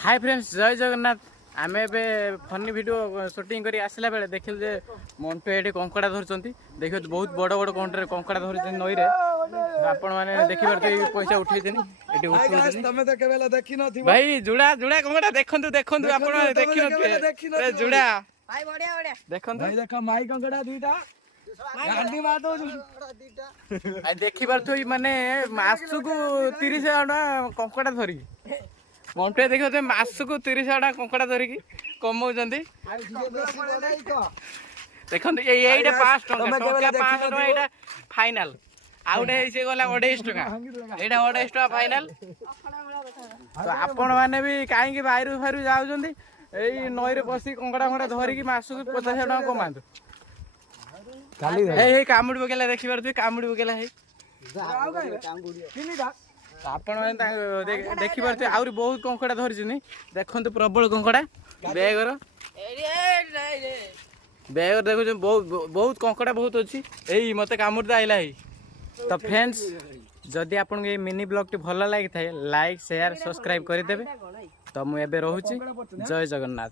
Hi friends जय जगन्नाथ आम ए funny video shooting करी आसला बेले देखिल जे मंटू ये कंकड़ा धरचंती देखिए बहुत बड़ बड़ कंकड़ा धरचंती नई रे आपण माने देखि परते पैसा उठैतनी एटी उठैतनी तमे तो केबेला देखि नथि भाई जुड़ा जुड़ा कंकड़ा देखंतु देखंतु आपण माने देखि नथि जुड़ा भाई बढ़िया बढ़िया देखंतु भाई देखो माई कंकड़ा दुईटा गांडी मार दो आ देखि परतो माने मासु को 30,000 कंकड़ा धरी मंटू देखिए मासक 30,000 कंकड़ा धरिकी कमाऊँच देखो ये 5 टका फाइनाल आउटे से गला 28 टका यहाँ 28 टका फाइनाल तो आपण मैंने भी कहीं बाहर फारू जाऊँ नई बस कंकड़ा कंकड़ा धरिकी मासक 50,000 टका कमातु कामुड़ी पकेला देखी पारे कामुड़ी पकेला आपण मैंने देखी पारे आहरी बहुत कंकड़ा धरी देखते प्रबल कंकड़ा बैगर बैगर देखु बहुत कंकड़ा बहुत अच्छी यही मत कामुड़ी आइला तो फ्रेंड्स जदि आपन ये मिनी ब्लॉग टी भल लगी थाए लाइक शेयर सब्सक्राइब करदेवे तो मुझे रोची जय जगन्नाथ।